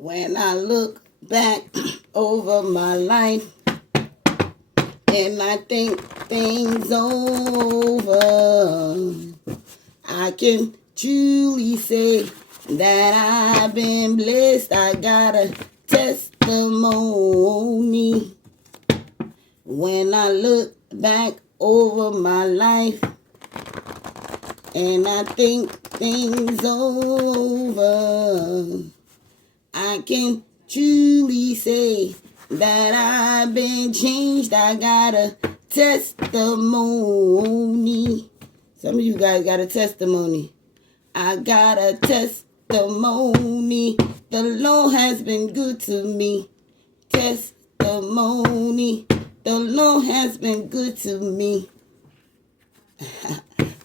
When I look back over my life and I think things over, I can truly say that I've been blessed. I got a testimony. When I look back over my life and I think things over, I can truly say that I've been changed. I got a testimony. Some of you guys got a testimony. I got a testimony. The Lord has been good to me. Testimony. The Lord has been good to me.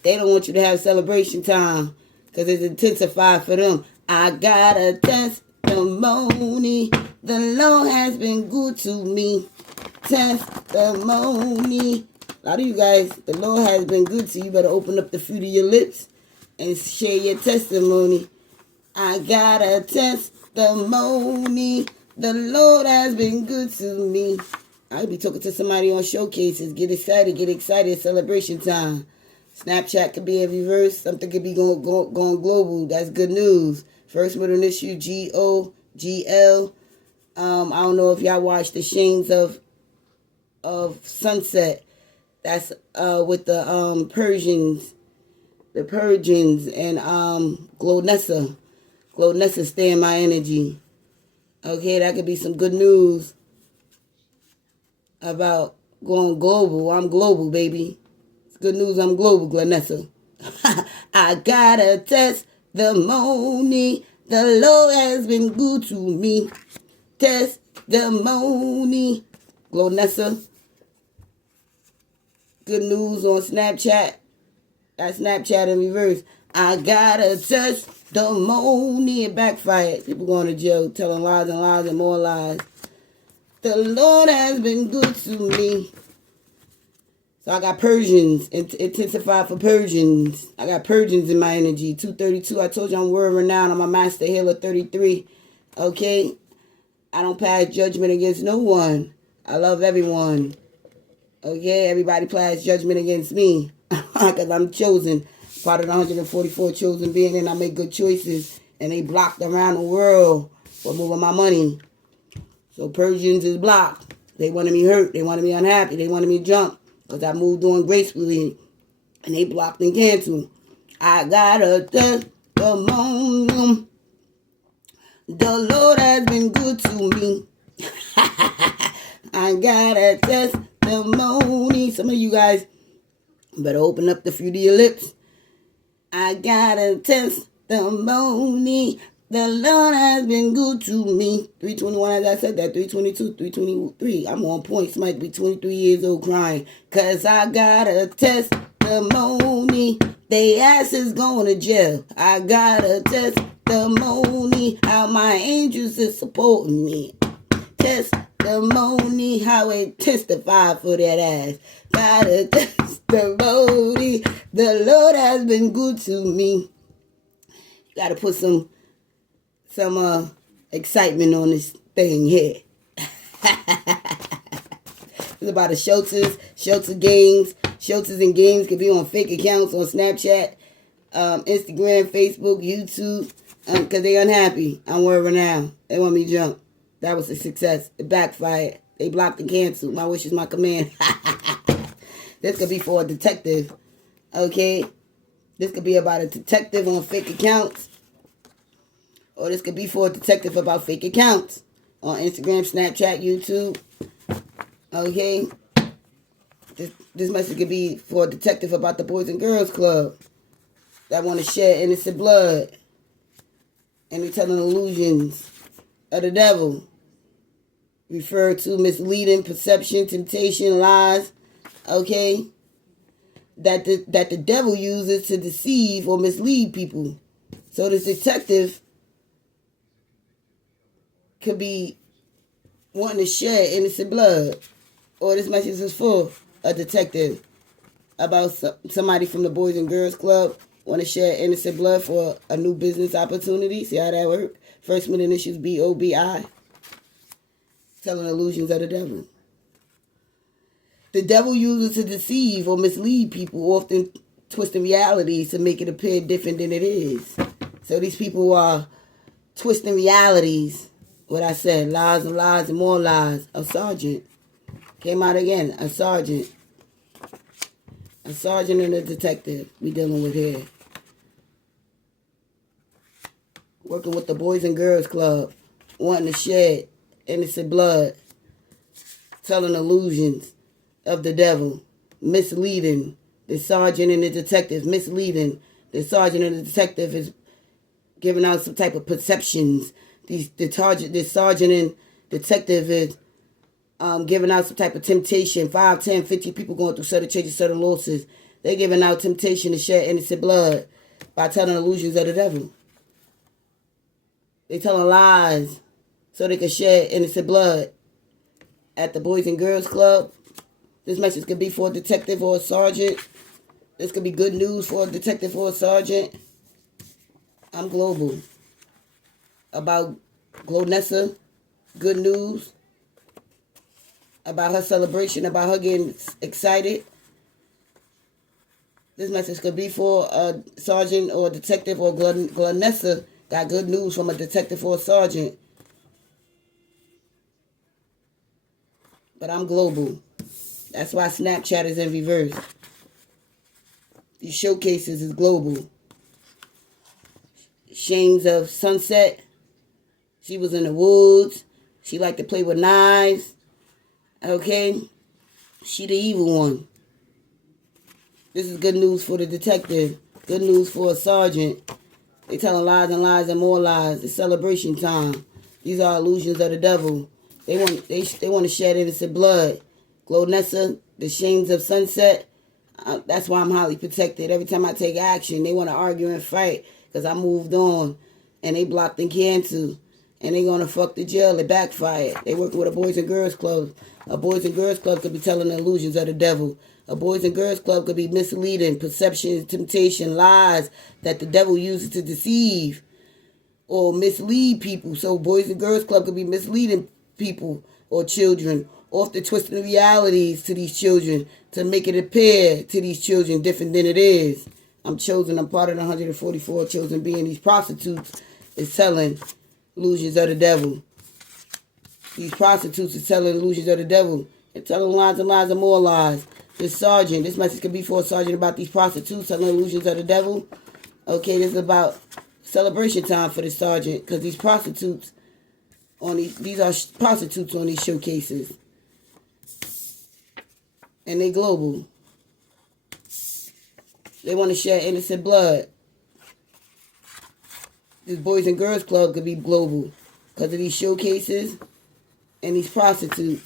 They don't want you to have celebration time because it's intensified for them. I got a testimony. The Lord has been good to me. Testimony. A lot of you guys, the Lord has been good to you. You better open up the fruit of your lips and share your testimony. I got a testimony. The Lord has been good to me. I'll be talking to somebody on showcases. Get excited, It's celebration time. Snapchat could be in reverse. Something could be going global. That's good news. First middle initial, G-O-G-L. I don't know if y'all watched the Shanes of Sunset. That's with the Persians. The Persians and Glonessa. Glonessa, stay in my energy. Okay, that could be some good news about going global. I'm global, baby. It's good news I'm global, Glonessa. I got a testimony. The Lord has been good to me. Testimony. Glonessa. Good news on Snapchat. That's Snapchat in reverse. I got a testimony. It backfired. People going to jail telling lies and lies and more lies. The Lord has been good to me. So I got Persians. Intensified for Persians. I got Persians in my energy. 232. I told you I'm world renowned. I'm a master healer. 33. Okay? I don't pass judgment against no one. I love everyone. Okay? Everybody pass judgment against me. Because I'm chosen. Part of the 144 chosen being. And I make good choices. And they blocked around the world for moving my money. So Persians is blocked. They wanted me hurt. They wanted me unhappy. They wanted me jump. Because I moved on gracefully. And they blocked and canceled. I got a testimony. The Lord has been good to me. I got a testimony. Some of you guys better open up the fruit of your lips. I got a testimony. The Lord has been good to me. 321, as I said that. 322, 323. I'm on point. Somebody be 23 years old crying. Because I got a testimony. They ass is going to jail. I got a testimony. How my angels is supporting me. Testimony. How it testified for that ass. Got a testimony. The Lord has been good to me. You got to put some excitement on this thing here. It's about the shelters games. Shelters and games can be on fake accounts on Snapchat, Instagram, Facebook, YouTube, because they unhappy. I'm worried now. They want me to jump. That was a success. It backfired. They blocked and canceled. My wish is my command. This could be for a detective. Okay? This could be about a detective on fake accounts. Or this could be for a detective about fake accounts on Instagram, Snapchat, YouTube. Okay? This message could be for a detective about the Boys and Girls Club that want to shed innocent blood. And they telling illusions of the devil. Refer to misleading, perception, temptation, lies. Okay? That the devil uses to deceive or mislead people. So this detective could be wanting to shed innocent blood. Or this message is for a detective about somebody from the Boys and Girls Club want to shed innocent blood for a new business opportunity. See how that works? First middle initials BOBI. Telling illusions of the devil. The devil uses to deceive or mislead people, often twisting realities to make it appear different than it is. So these people are twisting realities. What I said, lies and lies and more lies. A sergeant. Came out again. A sergeant. A sergeant and a detective we dealing with here. Working with the Boys and Girls Club. Wanting to shed innocent blood. Telling illusions of the devil. Misleading the sergeant and the detective. Misleading the sergeant and the detective is giving out some type of perceptions. The sergeant and detective is giving out some type of temptation. 5, 10, 50 people going through certain changes, certain losses. They're giving out temptation to shed innocent blood by telling illusions of the devil. They telling lies so they can shed innocent blood. At the Boys and Girls Club, this message could be for a detective or a sergeant. This could be good news for a detective or a sergeant. I'm global. About Glonessa, good news. About her celebration, about her getting excited. This message could be for a sergeant or a detective, or Glonessa got good news from a detective or a sergeant. But I'm global. That's why Snapchat is in reverse. These showcases is global. Shames of Sunset. She was in the woods. She liked to play with knives. Okay? She the evil one. This is good news for the detective. Good news for a sergeant. They telling lies and lies and more lies. It's celebration time. These are illusions of the devil. They want to shed innocent blood. Glonessa, the shames of sunset. That's why I'm highly protected. Every time I take action, they want to argue and fight because I moved on, and they blocked and can too. And they gonna fuck the jail. It backfired. They working with a Boys and Girls Club. A Boys and Girls Club could be telling the illusions of the devil. A Boys and Girls Club could be misleading, perception, temptation, lies that the devil uses to deceive or mislead people. So Boys and Girls Club could be misleading people or children, often twisting the realities to these children to make it appear to these children different than it is. I'm chosen. I'm part of the 144 chosen being. These prostitutes is telling illusions of the devil. These prostitutes is telling illusions of the devil. They're telling lies and lies and more lies. This sergeant, this message could be for a sergeant about these prostitutes telling illusions of the devil. Okay, this is about celebration time for the sergeant because these prostitutes on these are prostitutes on these showcases. And they global. They want to shed innocent blood. This Boys and Girls Club could be global because of these showcases and these prostitutes.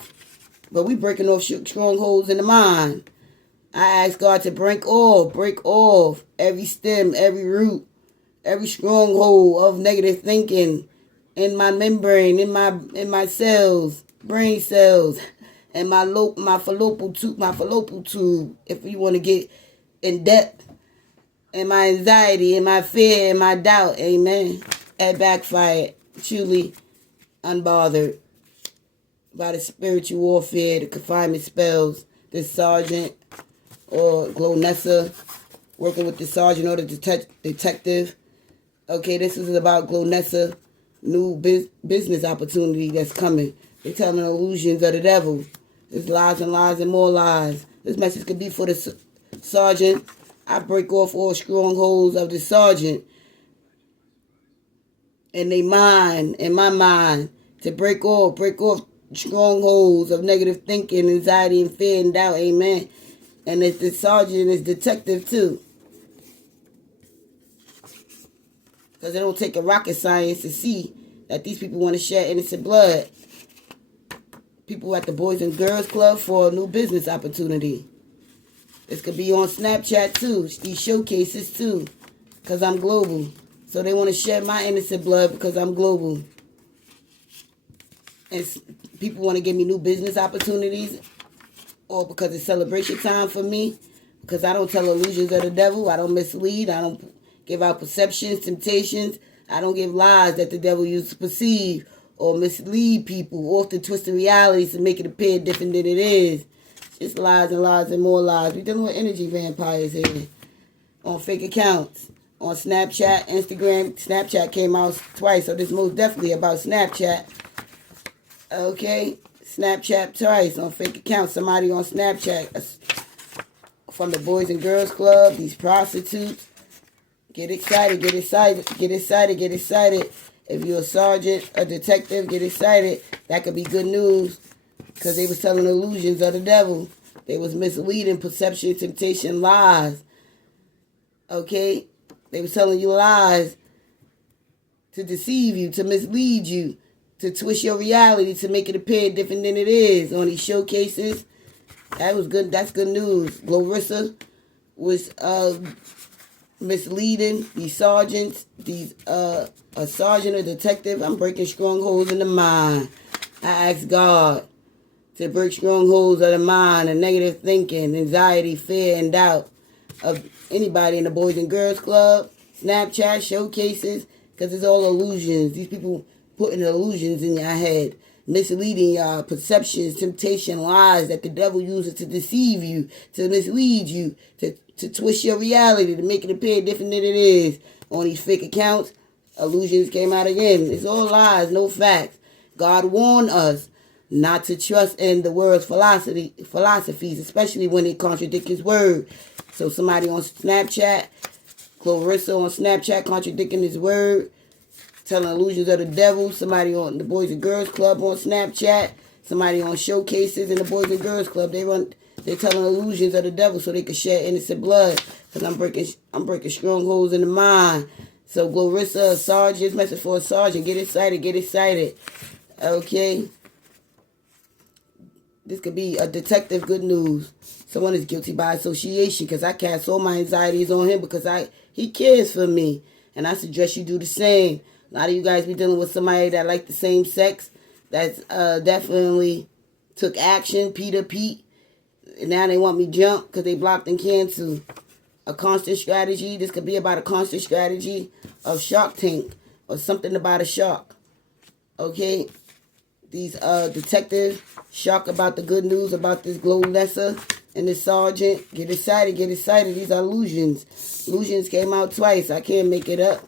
But we breaking off strongholds in the mind. I ask God to break off every stem, every root, every stronghold of negative thinking in my membrane, in my cells, brain cells, and my fallopian tube. If you want to get in depth, and my anxiety, and my fear, and my doubt, amen. At backfired, truly unbothered by the spiritual warfare, the confinement spells, this sergeant or Glonessa working with the sergeant or the detective. Okay, this is about Glonessa, new business opportunity that's coming. They're telling illusions of the devil. There's lies and lies and more lies. This message could be for the sergeant. I break off all strongholds of the sergeant and they mind, in my mind, to break off strongholds of negative thinking, anxiety, and fear and doubt. Amen. And it's the sergeant is detective too. Because it don't take a rocket science to see that these people want to shed innocent blood. People at the Boys and Girls Club for a new business opportunity. This could be on Snapchat too. These showcases too. Because I'm global. So they want to shed my innocent blood because I'm global. And people want to give me new business opportunities. Or because it's celebration time for me. Because I don't tell illusions of the devil. I don't mislead. I don't give out perceptions, temptations. I don't give lies that the devil used to perceive or mislead people, often twisting realities to make it appear different than it is. It's lies and lies and more lies. We're dealing with energy vampires here on fake accounts. On Snapchat, Instagram. Snapchat came out twice, so this is most definitely about Snapchat. Okay? Snapchat twice on fake accounts. Somebody on Snapchat from the Boys and Girls Club, these prostitutes. Get excited, get excited, get excited, get excited. If you're a sergeant, a detective, get excited. That could be good news because they was telling illusions of the devil. They was misleading, perception, temptation, lies. Okay? They was telling you lies to deceive you, to mislead you, to twist your reality, to make it appear different than it is on these showcases. That was good. That's good news. Clarissa was misleading these sergeants, a sergeant or detective. I'm breaking strongholds in the mind. I ask God to break strongholds of the mind and negative thinking, anxiety, fear, and doubt of anybody in the Boys and Girls Club, Snapchat, showcases, because it's all illusions. These people putting illusions in your head, misleading y'all, perceptions, temptation, lies that the devil uses to deceive you, to mislead you, to twist your reality, to make it appear different than it is. On these fake accounts, illusions came out again. It's all lies, no facts. God warned us not to trust in the world's philosophies, especially when it contradicts his word. So somebody on Snapchat, Clarissa on Snapchat contradicting his word, telling illusions of the devil. Somebody on the Boys and Girls Club on Snapchat, somebody on showcases in the Boys and Girls Club. They're telling illusions of the devil so they can shed innocent blood. Because I'm breaking strongholds in the mind. So Clarissa, a sergeant, message for a sergeant. Get excited, get excited. Okay. This could be a detective, good news. Someone is guilty by association because I cast all my anxieties on him because he cares for me. And I suggest you do the same. A lot of you guys be dealing with somebody that like the same sex. That's definitely took action, Peter Pete. And now they want me jump because they blocked and canceled. A constant strategy. This could be about a constant strategy of Shark Tank or something about a shark. Okay? These detectives shock about the good news about this Glorissa and this sergeant. Get excited, get excited. These are illusions. Illusions came out twice. I can't make it up.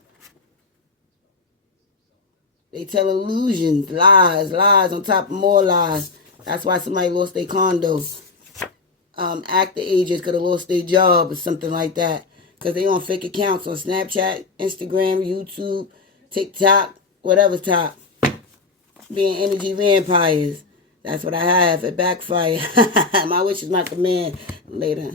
They tell illusions, lies on top of more lies. That's why somebody lost their condo. Actor agents could have lost their job or something like that. Because they on fake accounts on Snapchat, Instagram, YouTube, TikTok, whatever top. Being energy vampires. That's what I have. It backfire. My wish is my command. Later.